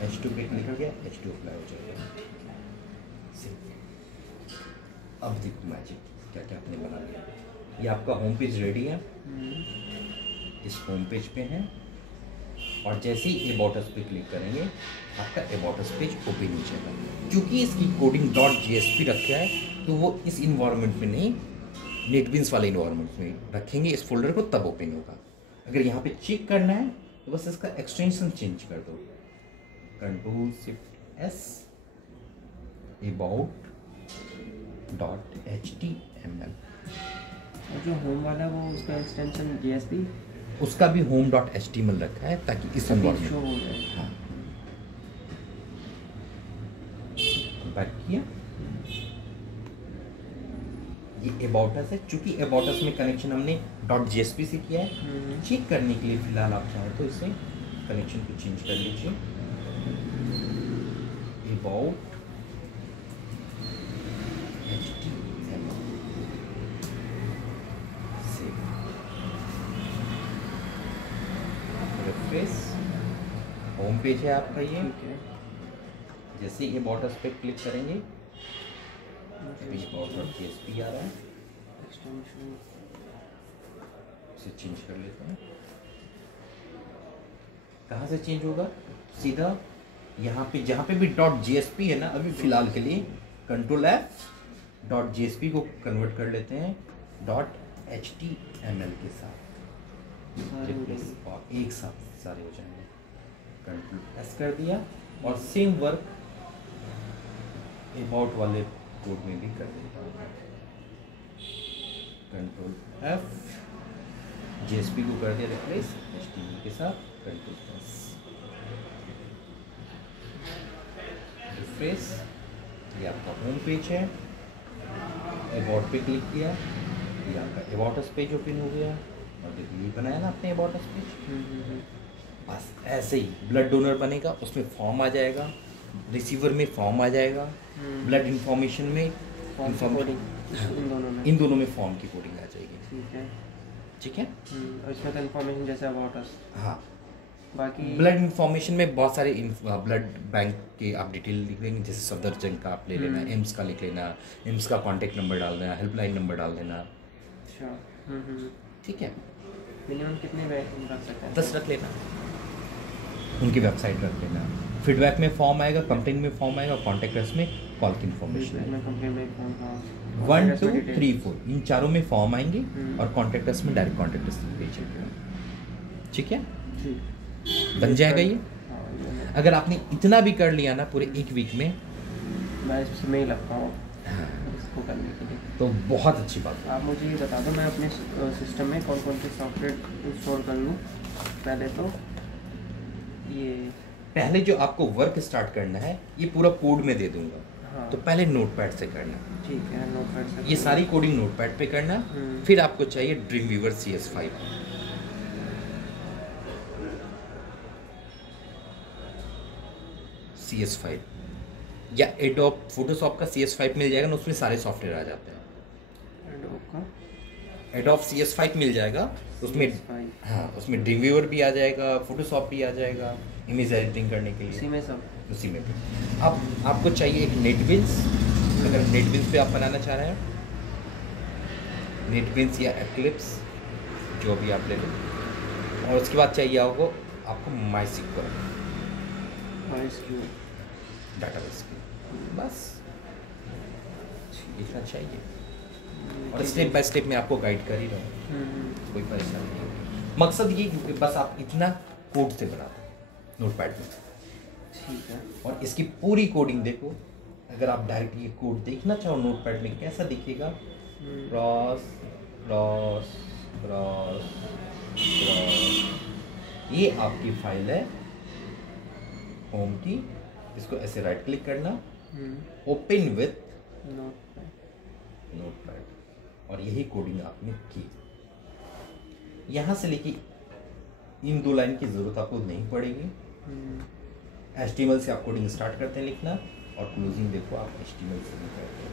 H2 पे क्लिक किया, H2 अप्लाई हो जाएगा। अब देखो मैजिक, क्या क्या आपने बना लिया। ये आपका होम पेज रेडी है, इस होम पेज पे है, और जैसे ही अबाउट अस पे क्लिक करेंगे आपका अबाउट अस पेज ओपन हो जाएगा। क्योंकि इसकी कोडिंग .jsp रखा है तो वो इस इन्वायरमेंट में नहीं, नेटबिन्स वाले इन्वायरमेंट में रखेंगे इस फोल्डर को, तब ओपन होगा। अगर यहाँ पे चेक करना है तो बस इसका एक्सटेंशन चेंज कर दो, Ctrl+Shift+S about.html। और जो होम वाला है वो उसका एक्सटेंशन JSP उसका भी home.html रखा है ताकि इस शो इन्वायरमेंट। हो जाए। हाँ, बैक किया। ये अबाउट अस है, चूंकि अबाउट अस में कनेक्शन हमने .jsp से किया है। चेक करने के लिए फिलहाल आप चाहें तो इसे कनेक्शन को चेंज कर लीजिए, about html save, refresh. Home page है आपका ये। ठीक है। जैसे ही अबाउट अस पे क्लिक करेंगे about.jsp आ रहा है, एक्सटेंशन इसे चेंज कर लेते हैं। कहाँ से चेंज होगा? सीधा यहाँ पे जहाँ पे भी .jsp है ना, अभी फिलहाल के लिए Ctrl+F .jsp को कन्वर्ट कर लेते हैं .html के साथ, सारे हो जाएंगे। और एक साथ सारे हो जाएंगे। Ctrl+S कर दिया, और सेम वर्क अबाउट वाले कोड में भी कर देता हूँ। Ctrl+F JSP को कर दिया रिप्लेस HTML के साथ, Ctrl+S रिफ्रेश। ये आपका होम पेज है, अबाउट पे क्लिक किया, ये आपका अबाउट अस पेज ओपन हो गया। और देखिए ये बनाया ना आपने अबाउट अस पेज। बस ऐसे ही ब्लड डोनर बनेगा, उसमें फॉर्म आ जाएगा, रिसीवर में फॉर्म आ जाएगा, ब्लड इंफॉर्मेशन में फॉर्म कोडिंग इन दोनों में फॉर्म की कोडिंग आ जाएगी। ठीक है। ठीक है। और इसमें तो इन्फॉर्मेशन जैसे अबाउट अस, हाँ, बाकी ब्लड इंफॉर्मेशन में बहुत सारे ब्लड बैंक के आप डिटेल लिख लेंगे, जैसे सफदरजंग का आप ले लेना, एम्स का लिख लेना, एम्स का कॉन्टैक्ट नंबर डाल देना, हेल्पलाइन नंबर डाल देना। अच्छा। ठीक है। मिनिमम कितने रख सकते हैं? 10 रख लेना, उनकी वेबसाइट रख लेना। फीडबैक में फॉर्म आएगा, कंप्लेन में फॉर्म आएगा, कॉन्टैक्ट अस में कॉल की इन्फॉर्मेशन आएगी। 1 2 3 4 इन चारों में फॉर्म आएंगे, और कॉन्टैक्ट अस में डायरेक्ट कॉन्टैक्ट अस भेजेंगे। ठीक है, बन जाएगा ये। अगर आपने इतना भी कर लिया ना पूरे एक वीक में, मैं इसमें ही लगता हूँ इसको करने के लिए, तो बहुत अच्छी बात है। आप मुझे ये बता दो मैं अपने सिस्टम में कौन कौन से सॉफ्टवेयर इंस्टॉल कर लूँ। पहले तो ये पहले जो आपको वर्क स्टार्ट करना है, ये पूरा कोड में दे दूंगा। हाँ। तो पहले नोटपैड से करना, ठीक है, नोटपैड से ये सारी कोडिंग नोटपैड पे करना। फिर आपको चाहिए ड्रीमवीवर CS5। CS5 या एडोब फोटोशॉप का CS5 मिल जाएगा ना, उसमें सारे सॉफ्टवेयर आ जाते हैं। एडोब CS5 मिल जाएगा उसमें। हाँ, उसमें ड्रीमवीवर भी आ जाएगा, फोटोशॉप भी आ जाएगा इमेज एडिटिंग करने के लिए, उसी में सब। उसी में भी। अब आपको चाहिए एक नेटबिन्स। अगर नेटबिन्स पे आप बनाना चाह रहे हैं, नेटबिन्स या एक्लिप्स जो भी आप ले लें। और उसके बाद चाहिए आपको MySQL डाटाबेस की, बस इतना चाहिए। और स्टेप बाय स्टेप में आपको गाइड कर ही रहा हूँ, कोई परेशानी नहीं होगी। मकसद ये कि बस आप इतना कोड से बना दो नोटपैड में। ठीक है। और इसकी पूरी कोडिंग देखो। अगर आप डायरेक्ट ये कोड देखना चाहो नोटपैड में कैसा दिखेगा, क्रॉस क्रॉस क्रॉस क्रॉस, ये आपकी फाइल है होम की। इसको ऐसे राइट क्लिक करना, ओपन विथ नोटपैड, और यही कोडिंग आपने की। यहाँ से लेके इन 2 लाइन की जरूरत आपको नहीं पड़ेगी। HTML से आप कोडिंग स्टार्ट करते हैं लिखना, और क्लोजिंग देखो आप HTML से भी करते हैं।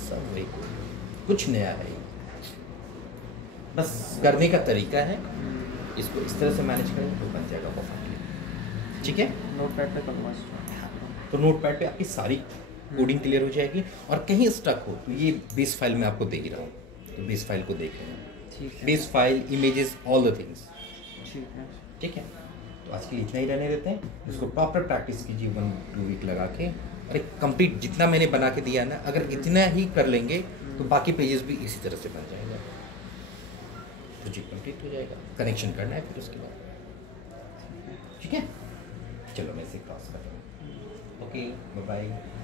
सब वही कोडिंग, कुछ नया है, बस करने का तरीका है। इसको इस तरह से मैनेज करें तो बन जाएगा परफेक्टली। ठीक है। नोटपैड पे करूँगा। तो नोटपैड पे आपकी सारी कोडिंग क्लियर हो जाएगी, और कहीं स्टक हो तो ये बेस फाइल में आपको दे ही रहा हूँ, तो बेस फाइल को देख लेना। ठीक है। Base file, images, all the things. ठीक है। ठीक है, तो आज के लिए इतना ही रहने देते हैं। इसको प्रॉपर प्रैक्टिस कीजिए 1-2 वीक लगा के, और एक कंप्लीट जितना मैंने बना के दिया ना, अगर इतना ही कर लेंगे तो बाकी पेजेस भी इसी तरह से बन जाएगा, प्रोजेक्ट कंप्लीट हो जाएगा। कनेक्शन करना है फिर उसके बाद। ठीक है, चलो मैं इसे क्रॉस कर रहा हूँ। Okay, bye bye.